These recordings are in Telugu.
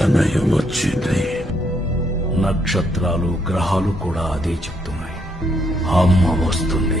సమయం వచ్చింది నక్షత్రాలు గ్రహాలు కూడా అదే చెప్తున్నాయి. అమ్మ వస్తుంది.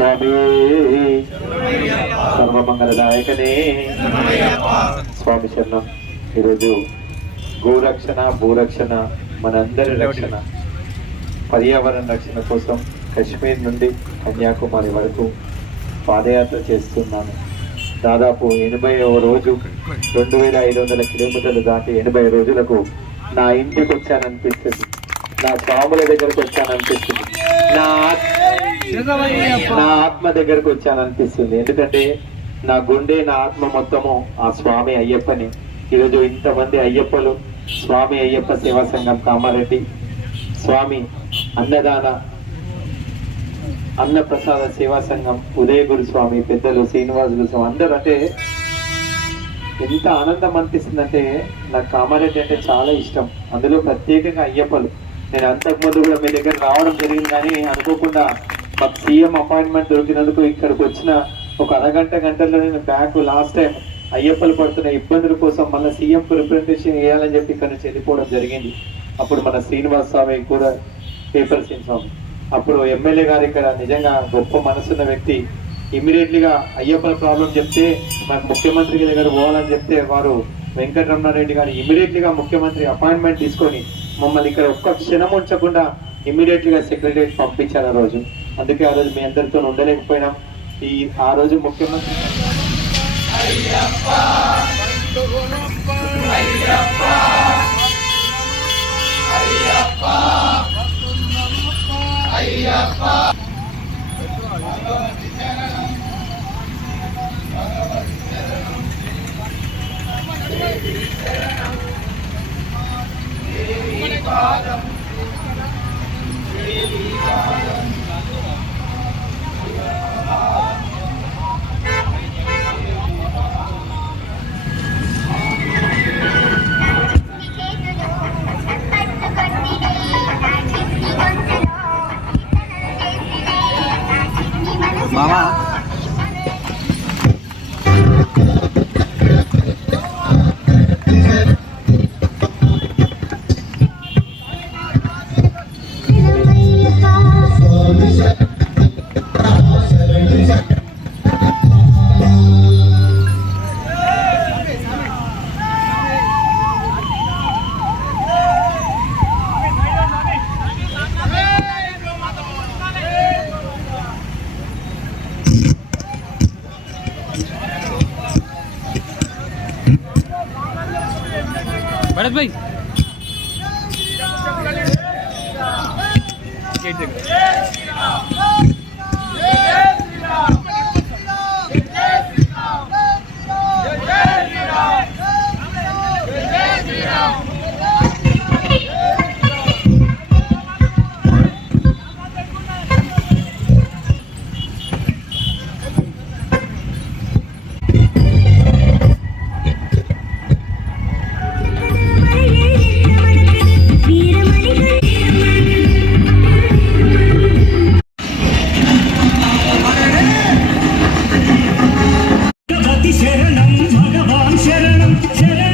స్వామి. సర్వమంగళదాయకనే స్వామి శరణం. ఈరోజు గోరక్షణ భూరక్షణ మనందరి రక్షణ. పర్యావరణ రక్షణ కోసం కశ్మీర్ నుండి కన్యాకుమారి వరకు పాదయాత్ర చేస్తున్నాను. దాదాపు ఎనభై రోజు రెండు వేల ఐదు వందల కిలోమీటర్లు దాటి ఎనభై రోజులకు నా ఇంటికి వచ్చాననిపిస్తుంది. నా స్వాముల దగ్గరకు వచ్చాననిపిస్తుంది. నా నా ఆత్మ దగ్గరకు వచ్చాననిపిస్తుంది. ఎందుకంటే నా గుండె నా ఆత్మ మొత్తము ఆ స్వామి అయ్యప్పని. ఈరోజు ఇంతమంది అయ్యప్పలు స్వామి అయ్యప్ప సేవా సంఘం కామారెడ్డి. స్వామి అన్నదాన అన్నప్రసాద సేవా సంఘం ఉదయగురు స్వామి పెద్దలు శ్రీనివాస్ గురు స్వామి అందరూ అంటే ఎంత ఆనందం అనిపిస్తుందంటే నాకు కామారెడ్డి అంటే చాలా ఇష్టం. అందులో ప్రత్యేకంగా అయ్యప్పలు. నేను అంతకుముందు కూడా మీ దగ్గర రావడం జరిగింది కానీ అనుకోకుండా మాకు సీఎం అపాయింట్మెంట్ దొరికినందుకు ఇక్కడికి వచ్చిన ఒక అరగంట గంటల్లో నేను బ్యాక్ లాస్ట్ టైం అయ్యప్పలు పడుతున్న ఇబ్బందుల కోసం మళ్ళీ సీఎం రిప్రజెంటేషన్ చేయాలని చెప్పి ఇక్కడ నుంచి వెళ్ళిపోవడం జరిగింది. అప్పుడు మన శ్రీనివాస స్వామి కూడా పేపర్ సీన్ స్వామి. అప్పుడు ఎమ్మెల్యే గారు ఇక్కడ నిజంగా గొప్ప మనసున్న వ్యక్తి. ఇమీడియట్లీగా అయ్యప్పల ప్రాబ్లం చెప్తే మనకు ముఖ్యమంత్రి దగ్గర పోవాలని చెప్తే వారు వెంకటరమణారెడ్డి గారు ఇమీడియట్లీగా ముఖ్యమంత్రి అపాయింట్మెంట్ తీసుకొని మమ్మల్ని ఇక్కడ ఒక్క క్షణం ఉంచకుండా ఇమీడియట్లీగా సెక్రటరీ పంపించారు ఆ రోజు. అందుకే ఆ రోజు మీ అందరితో ఉండలేకపోయినాం. ఈ ఆ రోజు ముఖ్యమంత్రి भरत भाई। Shut.